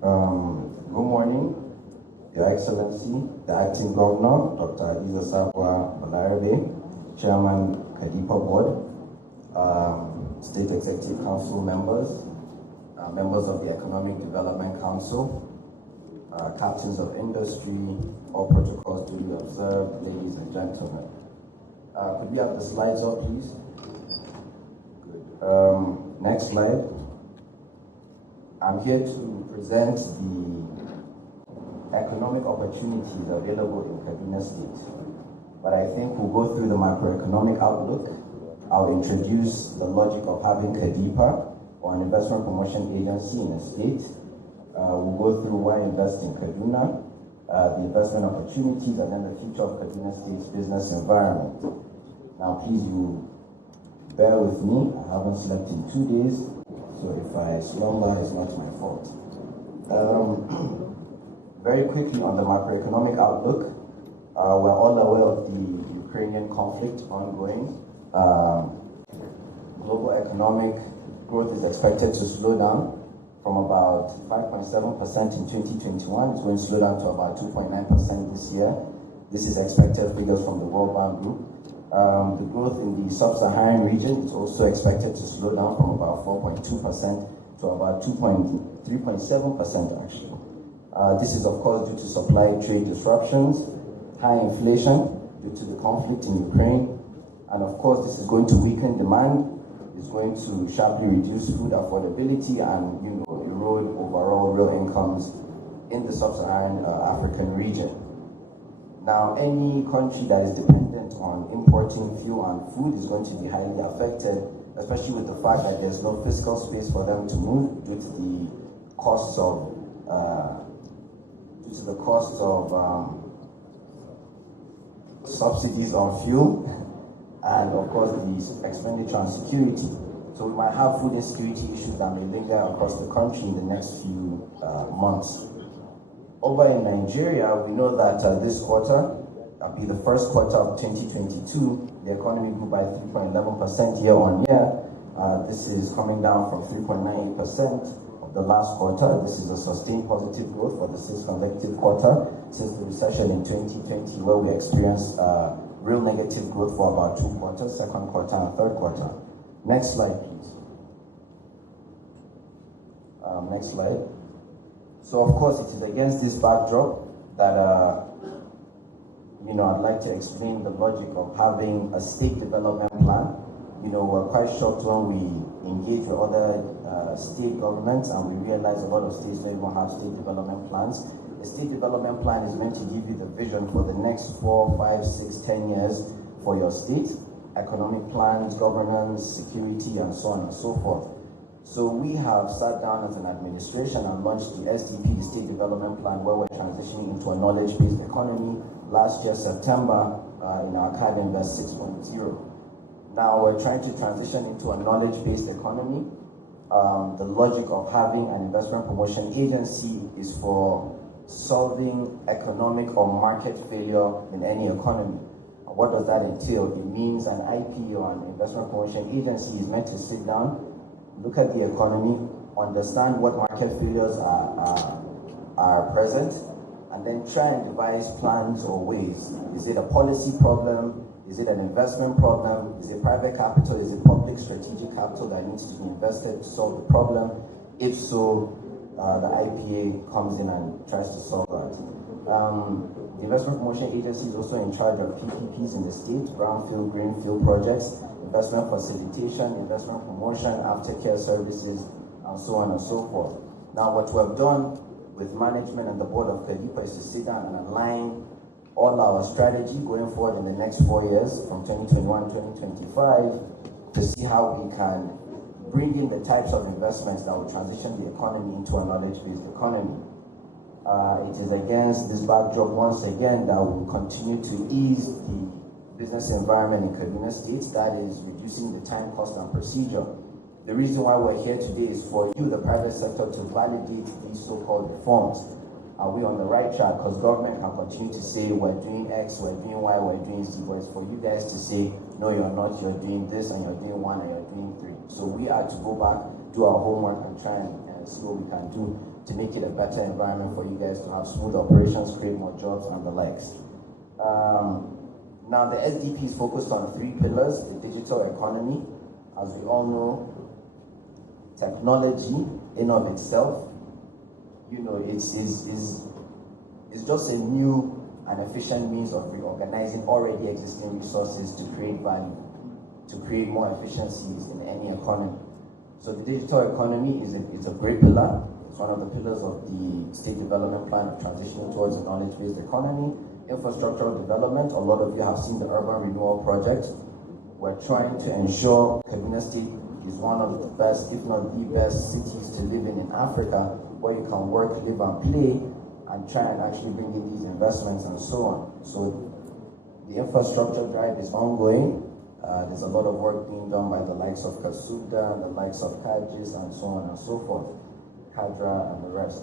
Good morning, Your Excellency, the Acting Governor, Dr. Isa Sabwa Balarabe, Chairman, KADIPA Board, State Executive Council members, members of the Economic Development Council, captains of industry, all protocols duly observed, ladies and gentlemen. Could we have the slides up, please? Good. Next slide. I'm here to present the economic opportunities available in Kaduna State. But I think we'll go through the macroeconomic outlook. I'll introduce the logic of having KADIPA, or an investment promotion agency in a state. We'll go through why invest in Kaduna, the investment opportunities, and then the future of Kaduna State's business environment. Now, please, you bear with me. I haven't slept in 2 days, so if I slumber, it's not my fault. Very quickly on the macroeconomic outlook, we're all aware of the Ukrainian conflict ongoing. Global economic growth is expected to slow down from about 5.7% in 2021. It's going to slow down to about 2.9% this year. This is expected figures from the World Bank Group. The growth in the sub-Saharan region is also expected to slow down from about 4.2% to about 3.7% actually. This is of course due to supply trade disruptions, high inflation due to the conflict in Ukraine, and of course this is going to weaken demand. It's going to sharply reduce food affordability and erode overall real incomes in the sub-Saharan African region. Now, any country that is dependent on importing fuel and food is going to be highly affected, especially with the fact that there's no fiscal space for them to move due to the costs of subsidies on fuel, and of course the expenditure on security. So we might have food insecurity issues that may linger across the country in the next few months. Over in Nigeria, we know that this quarter, be the first quarter of 2022, the economy grew by 3.11% year on year. This is coming down from 3.98% of the last quarter. This is a sustained positive growth for the 6th consecutive quarter since the recession in 2020, where we experienced real negative growth for about 2 quarters, second quarter and third quarter. Next slide, please. Next slide. So, of course, it is against this backdrop that, I'd like to explain the logic of having a state development plan. We're quite shocked when we engage with other state governments and we realize a lot of states don't even have state development plans. A state development plan is meant to give you the vision for the next 4, 5, 6, 10 years for your state, economic plans, governance, security, and so on and so forth. So we have sat down as an administration and launched the SDP, the State Development Plan, where we're transitioning into a knowledge-based economy last year, September, in our KADIPA 6.0. Now we're trying to transition into a knowledge-based economy. The logic of having an investment promotion agency is for solving economic or market failure in any economy. What does that entail? It means an IP or an investment promotion agency is meant to sit down, look at the economy, understand what market failures are present, and then try and devise plans or ways. Is it a policy problem? Is it an investment problem? Is it private capital? Is it public strategic capital that needs to be invested to solve the problem? If so, the IPA comes in and tries to solve that. The Investment Promotion Agency is also in charge of PPPs in the state, brownfield, greenfield projects, investment facilitation, investment promotion, aftercare services, and so on and so forth. Now, what we have done with management and the board of KADIPA is to sit down and align all our strategy going forward in the next 4 years, from 2021 to 2025, to see how we can bring in the types of investments that will transition the economy into a knowledge-based economy. It is against this backdrop, once again, that we will continue to ease the business environment in Kaduna State, that is reducing the time, cost, and procedure. The reason why we're here today is for you, the private sector, to validate these so-called reforms. Are we on the right track? Because government can continue to say, we're doing X, we're doing Y, we're doing Z, but it's for you guys to say, no, you're not, you're doing this, and you're doing 1, and you're doing 3. So we are to go back, do our homework, and try and see what we can do to make it a better environment for you guys to have smooth operations, create more jobs and the likes. Now the SDP is focused on 3 pillars: the digital economy. As we all know, technology in of itself, it's just a new and efficient means of reorganizing already existing resources to create value, to create more efficiencies in any economy. So the digital economy is a great pillar. It's one of the pillars of the State Development Plan of transitioning towards a knowledge-based economy. Infrastructural development, a lot of you have seen the urban renewal project. We're trying to ensure Kaduna State is one of the best, if not the best, cities to live in Africa, where you can work, live and play, and try and actually bring in these investments and so on. So the infrastructure drive is ongoing. There's a lot of work being done by the likes of Kasuda and the likes of Kajis and so on and so forth, Kadra and the rest.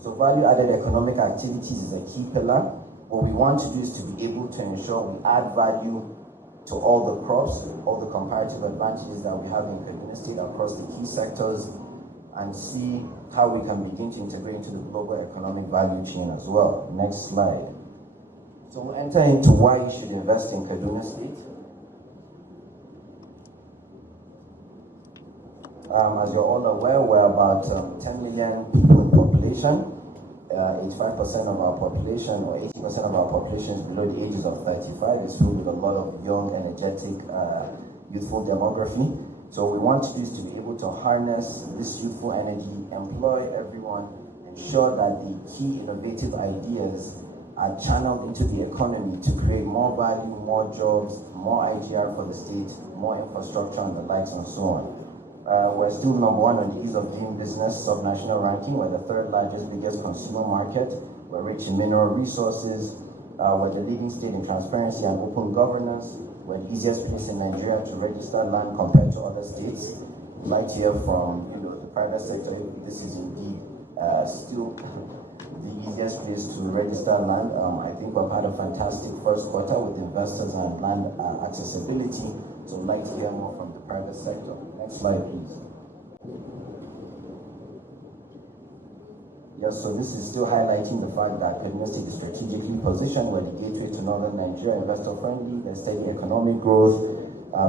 So value-added economic activities is a key pillar. What we want to do is to be able to ensure we add value to all the crops, all the comparative advantages that we have in Kaduna State across the key sectors, and see how we can begin to integrate into the global economic value chain as well. Next slide. So we'll enter into why you should invest in Kaduna State. As you're all aware, we're about 10 million people in population. 85% of our population, or 80% of our population, is below the ages of 35. It's filled with a lot of young, energetic, youthful demography. So we want to do is to be able to harness this youthful energy, employ everyone, ensure that the key innovative ideas are channeled into the economy to create more value, more jobs, more IGR for the state, more infrastructure and the likes and so on. We're still number 1 on the ease of doing business sub-national ranking. We're the 3rd largest, biggest consumer market. We're rich in mineral resources. We're the leading state in transparency and open governance. We're the easiest place in Nigeria to register land compared to other states. We'd like to hear from the private sector if this is indeed still the easiest place to register land. I think we've had a fantastic first quarter with investors and land accessibility. So we'd like to hear more from the private sector. Next slide, please. Yes, so this is still highlighting the fact that Kaduna State is strategically positioned. We're the gateway to northern Nigeria, investor-friendly, there's steady economic growth,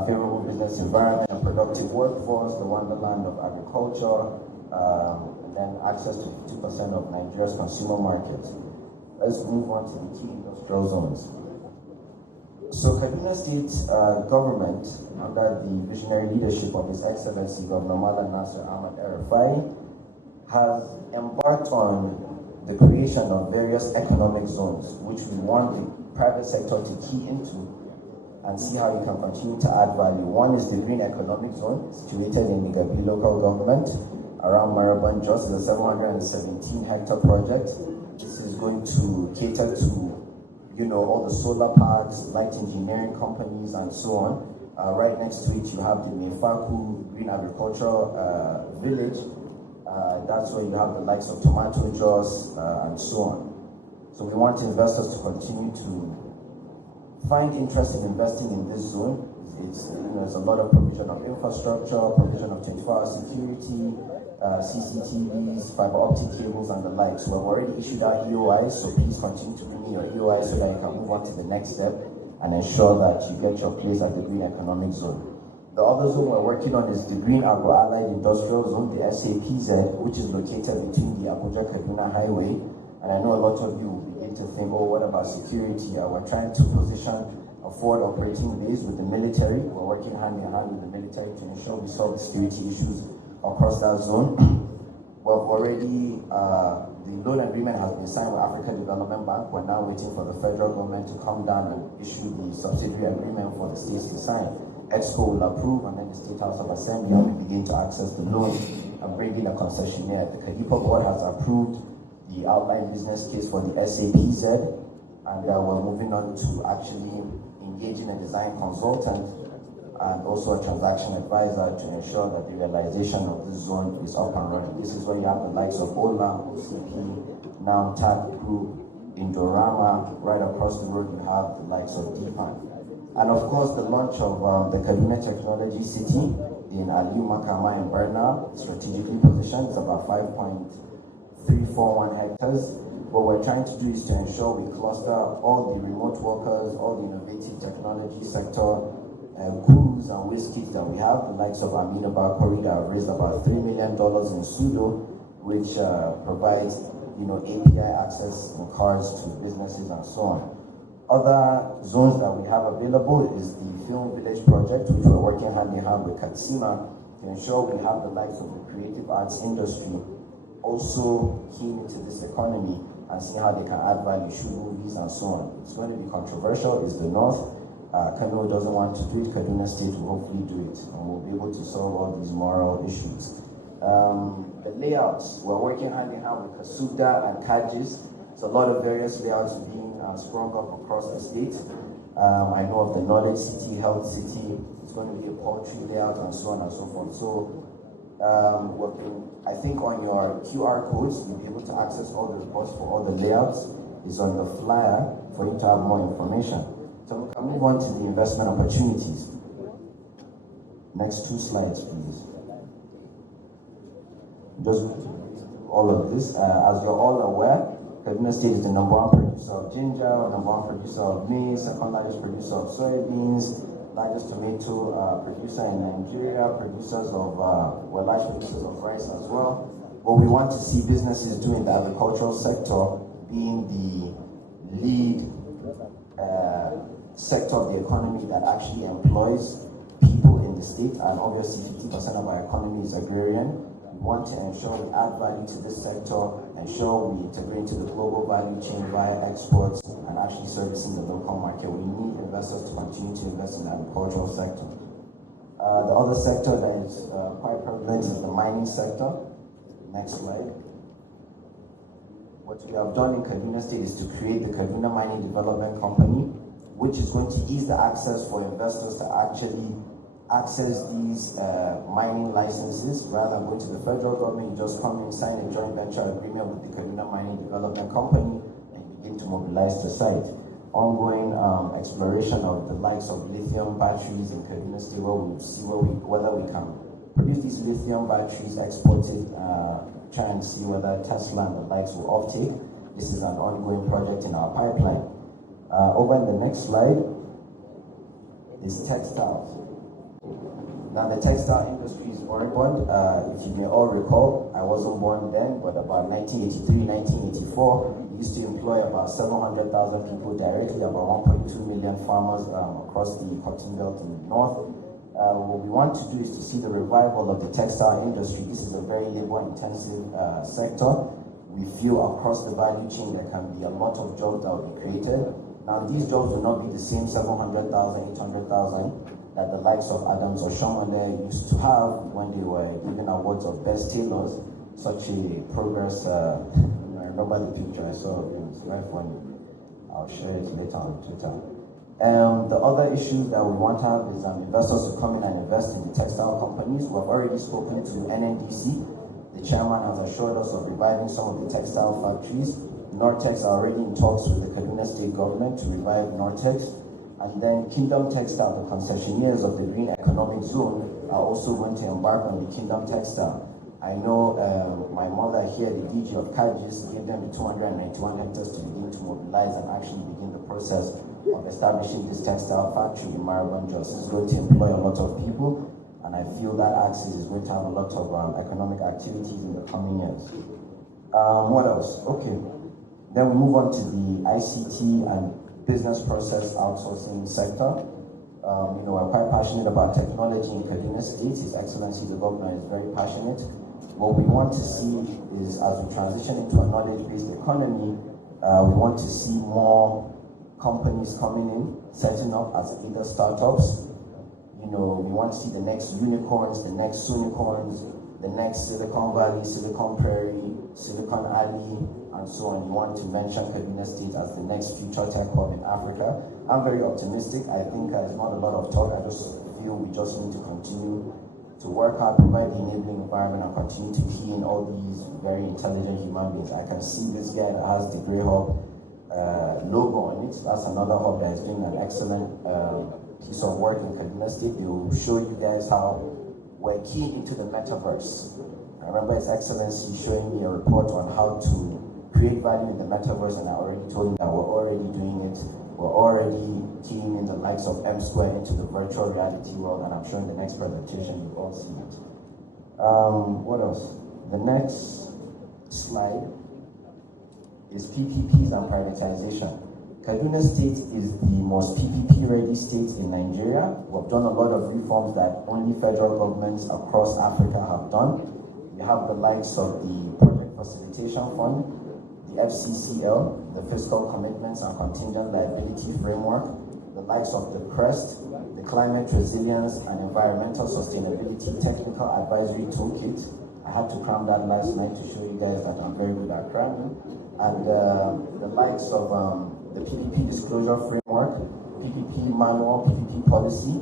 favorable business environment, a productive workforce, the wonderland of agriculture, and then access to 50% of Nigeria's consumer market. Let's move on to the key industrial zones. So Kaduna State government, under the visionary leadership of His Excellency Governor Malam Nasir Ahmad El-Rufai, has embarked on the creation of various economic zones, which we want the private sector to key into and see how you can continue to add value. One is the Green Economic Zone, situated in Migabi local government, around Maraban Jos, the 717-hectare project. This is going to cater to all the solar parks, light engineering companies, and so on. Right next to it, you have the Mefaku Green Agricultural Village. That's where you have the likes of Tomato Jos and so on. So we want investors to continue to find interest in investing in this zone. There's a lot of provision of infrastructure, provision of 24-hour security, CCTVs, fiber optic cables, and the like. So we've already issued our EOIs, so please continue to bring in your EOIs so that you can move on to the next step and ensure that you get your place at the Green Economic Zone. The other zone we're working on is the Green Agro-Allied Industrial Zone, the SAPZ, which is located between the Abuja-Kaduna Highway. And I know a lot of you will begin to think, oh, what about security? We're trying to position a forward operating base with the military. We're working hand in hand with the military to ensure we solve the security issues across that zone. We've already, the loan agreement has been signed with African Development Bank. We're now waiting for the federal government to come down and issue the subsidiary agreement for the states to sign. EXCO will approve, and then the State House of Assembly will begin to access the loan and bring in a concessionaire. The KADIPA board has approved the outline business case for the SAPZ, and we're moving on to actually engaging a design consultant and also a transaction advisor to ensure that the realization of this zone is up and running. This is where you have the likes of OLAM, OCP, now TAC Group, Indorama. Right across the road, you have the likes of DPAN. And of course, the launch of the Kaduna Technology City in Aliyu Makama in Berna, strategically positioned. It's about 5.4 341 hectares. What we're trying to do is to ensure we cluster all the remote workers, all the innovative technology sector gurus and whiz kids that we have, the likes of Amina Bakori that have raised about $3 million in Sudo, which provides API access and cards to businesses and so on. Other zones that we have available is the Film Village project, which we're working hand in hand with KADIPA to ensure we have the likes of the creative arts industry also keen into this economy and see how they can add value, shoot movies and so on. It's going to be controversial. It's the North. Kano doesn't want to do it. Kaduna State will hopefully do it, and we'll be able to solve all these moral issues. The layouts, we're working hand in hand with Kasuda and Kajis. It's a lot of various layouts being sprung up across the state. I know of the Knowledge City, Health City. It's going to be a poultry layout and so on and so forth. So I think on your QR codes, you'll be able to access all the reports for all the layouts. It's on the flyer for you to have more information. So we can move on to the investment opportunities. Next 2 slides, please. Just all of this. As you're all aware, Kaduna State is the #1 producer of ginger, #1 producer of maize, second largest producer of soybeans, largest tomato producer in Nigeria, large producers of rice as well. What we want to see businesses do in the agricultural sector being the lead sector of the economy that actually employs people in the state, and obviously 50% of our economy is agrarian. We want to ensure we add value to this sector, ensure we integrate into the global value chain via exports and actually servicing the local market. We need investors to continue to invest in the agricultural sector. The other sector that is quite prevalent is the mining sector. Next slide. What we have done in Kaduna State is to create the Kaduna Mining Development Company, which is going to ease the access for investors to actually access these mining licenses. Rather than going to the federal government, you just come in, sign a joint venture agreement with the Kaduna Mining Development Company, and begin to mobilize the site. Ongoing exploration of the likes of lithium batteries in Kaduna State, where we see whether we can produce these lithium batteries, export it, try and see whether Tesla and the likes will offtake. This is an ongoing project in our pipeline. Over in the next slide is textiles. Now the textile industry is moribund. If you may all recall, I wasn't born then, but about 1983, 1984, we used to employ about 700,000 people directly, about 1.2 million farmers across the cotton belt in the north. What we want to do is to see the revival of the textile industry. This is a very labor-intensive sector. We feel across the value chain there can be a lot of jobs that will be created. Now these jobs will not be the same 700,000, 800,000 that the likes of Adams or Shomole used to have when they were given awards of best tailors. Such a progress. I remember the picture I saw. It's very funny. I'll share it later on Twitter. The other issue that we want to have is investors to come in and invest in the textile companies. We have already spoken to NNDC. The chairman has assured us of reviving some of the textile factories. Nortex are already in talks with the Kaduna State government to revive Nortex. And then Kingdom Textile, the concessionaires of the Green Economic Zone, are also going to embark on the Kingdom Textile. I know my mother here, the DG of Kajis, gave them the 291 hectares to begin to mobilize and actually begin the process of establishing this textile factory in Marabon Jos. It's going to employ a lot of people, and I feel that axis is going to have a lot of economic activities in the coming years. What else? Okay. Then we move on to the ICT and business process outsourcing sector. We're quite passionate about technology in Kaduna State. His Excellency, the Governor, is very passionate. What we want to see is, as we transition into a knowledge-based economy, we want to see more companies coming in, setting up as either startups. We want to see the next unicorns, the next unicorns, the next Silicon Valley, Silicon Prairie, Silicon Alley, and so on. You want to mention Kaduna State as the next future tech hub in Africa. I'm very optimistic. I think it's not a lot of talk. I just feel we just need to continue to work hard, provide the enabling environment, and continue to key in all these very intelligent human beings. I can see this guy that has the Grey Hub logo on it. That's another hub that is doing an excellent piece of work in Kaduna State. They will show you guys how we're keying into the metaverse. I remember His Excellency showing me a report on how to create value in the metaverse, and I already told him that we're already doing it. We're already keying in the likes of M Square into the virtual reality world, and I'm sure in the next presentation you've all seen it. What else? The next slide is PPPs and privatization. Kaduna State is the most PPP-ready state in Nigeria. We've done a lot of reforms that only federal governments across Africa have done. We have the likes of the Project Facilitation Fund, the FCCL, the Fiscal Commitments and Contingent Liability Framework, the likes of the CREST, the Climate Resilience and Environmental Sustainability Technical Advisory Toolkit. I had to cram that last night to show you guys that I'm very good at cramming. And the likes of the PPP Disclosure Framework, PPP Manual, PPP Policy.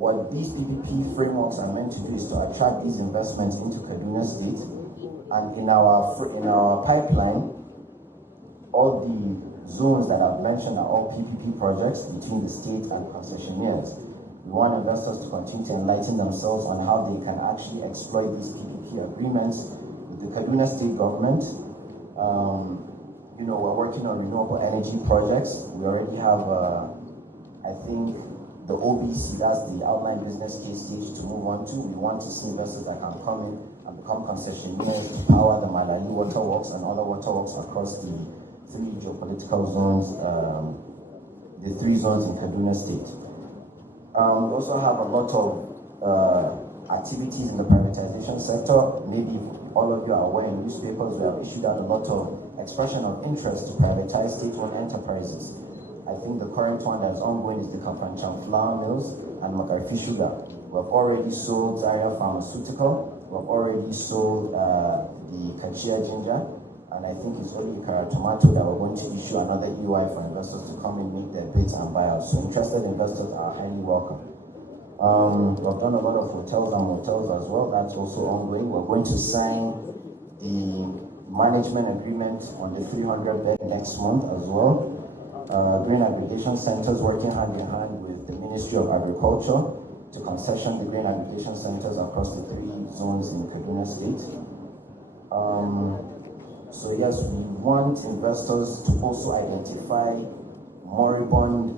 What these PPP frameworks are meant to do is to attract these investments into Kaduna State. And in our pipeline, all the zones that I've mentioned are all PPP projects between the state and concessionaires. We want investors to continue to enlighten themselves on how they can actually exploit these PPP agreements with the Kaduna State government. We're working on renewable energy projects. We already have, I think, the OBC, that's the outline business case stage to move on to. We want to see investors that can come in and become concessionaires to power the Malali waterworks and other waterworks across the 3 geopolitical zones, the 3 zones in Kaduna State. We also have a lot of activities in the privatization sector. Maybe all of you are aware in newspapers, we have issued out a lot of expression of interest to privatize state-owned enterprises. I think the current one that's ongoing is the Kafanchan Flour Mills and Makarfi Sugar. We've already sold Zaria Pharmaceutical. We've already sold the Kachia Ginger. And I think it's only Ikara Tomato that we're going to issue another EY for investors to come and make their bids and buyouts. So interested investors are highly welcome. We've done a lot of hotels and motels as well. That's also ongoing. We're going to sign the management agreement on the 300-bed next month as well. Grain aggregation centers working hand in hand with the Ministry of Agriculture to concession the grain aggregation centers across the 3 zones in Kaduna State. So yes, we want investors to also identify moribund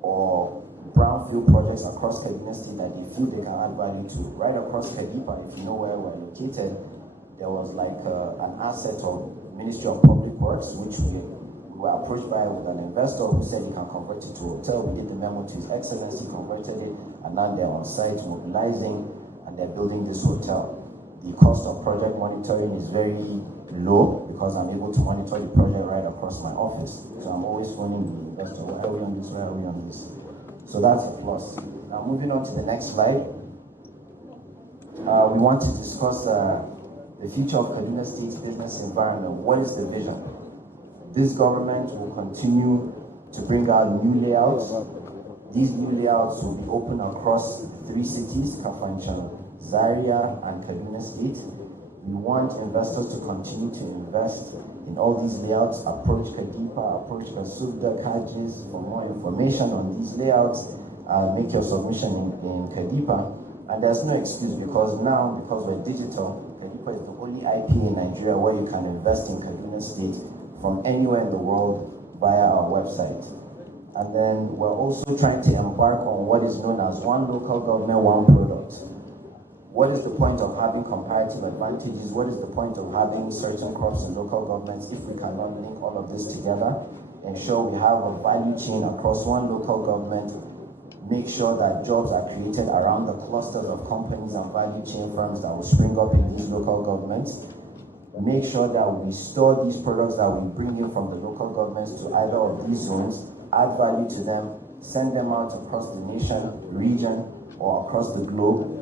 or brownfield projects across Kaduna State that they feel they can add value to. Right across KADIPA, if you know where we're located, there was like an asset of Ministry of Public Works, which we were approached by with an investor who said he can convert it to a hotel. We did the memo to His Excellency, converted it, and now they're on site mobilizing, and they're building this hotel. The cost of project monitoring is very low because I'm able to monitor the project right across my office. So I'm always phoning the investor, where are we on this, where are we on this? So that's a plus. Now moving on to the next slide. We want to discuss the future of Kaduna State's business environment. What is the vision? This government will continue to bring out new layouts. These new layouts will be open across 3 cities, Kafanchan, Zaria, and Kaduna State. We want investors to continue to invest in all these layouts. Approach KADIPA, approach Kasubda, Kajis for more information on these layouts. Make your submission in KADIPA. And there's no excuse because we're digital, KADIPA is the only IP in Nigeria where you can invest in Kaduna State from anywhere in the world via our website. And then we're also trying to embark on what is known as one local government, one product. What is the point of having comparative advantages? What is the point of having certain crops in local governments if we cannot link all of this together? Ensure we have a value chain across one local government. Make sure that jobs are created around the clusters of companies and value chain firms that will spring up in these local governments. Make sure that we store these products that we bring in from the local governments to either of these zones, add value to them, send them out across the nation, region, or across the globe.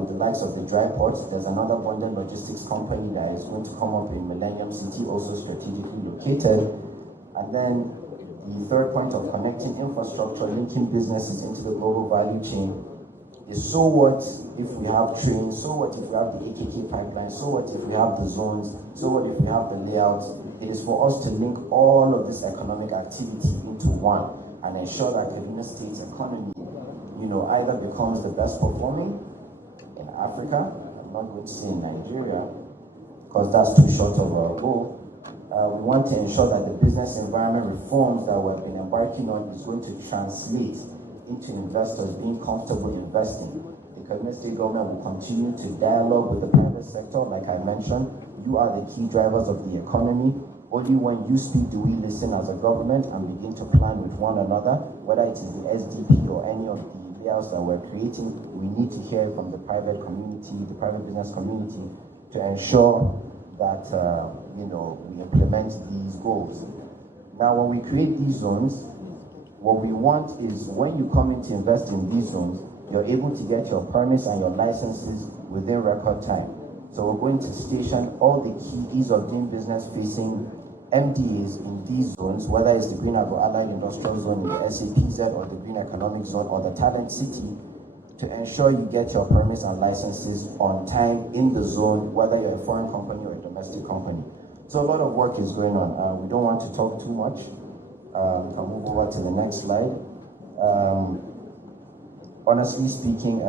With the likes of the dry ports, there's another London logistics company that is going to come up in Millennium City, also strategically located. And then the third point of connecting infrastructure, linking businesses into the global value chain is so what if we have trains, so what if we have the AKK pipeline, so what if we have the zones, so what if we have the layouts. It is for us to link all of this economic activity into one and ensure that Kaduna State's economy, either becomes the best performing in Africa, not going to say in Nigeria, because that's too short of a goal. We want to ensure that the business environment reforms that we've been embarking on is going to translate into investors being comfortable investing. The Kaduna State government will continue to dialogue with the private sector. Like I mentioned, you are the key drivers of the economy. Only when you speak do we listen as a government and begin to plan with one another, whether it is the SDP or any of the layouts that we're creating. We need to hear from the private community, the private business community, to ensure that we implement these goals. Now, when we create these zones, what we want is when you come in to invest in these zones, you're able to get your permits and your licenses within record time. So we're going to station all the key ease of doing business facing MDAs in these zones, whether it's the Green Agro-Allied Industrial Zone, the SAPZ, or the Green Economic Zone, or the Talent City, to ensure you get your permits and licenses on time in the zone, whether you're a foreign company or a domestic company. So a lot of work is going on. We don't want to talk too much. I'll move over to the next slide. Honestly speaking,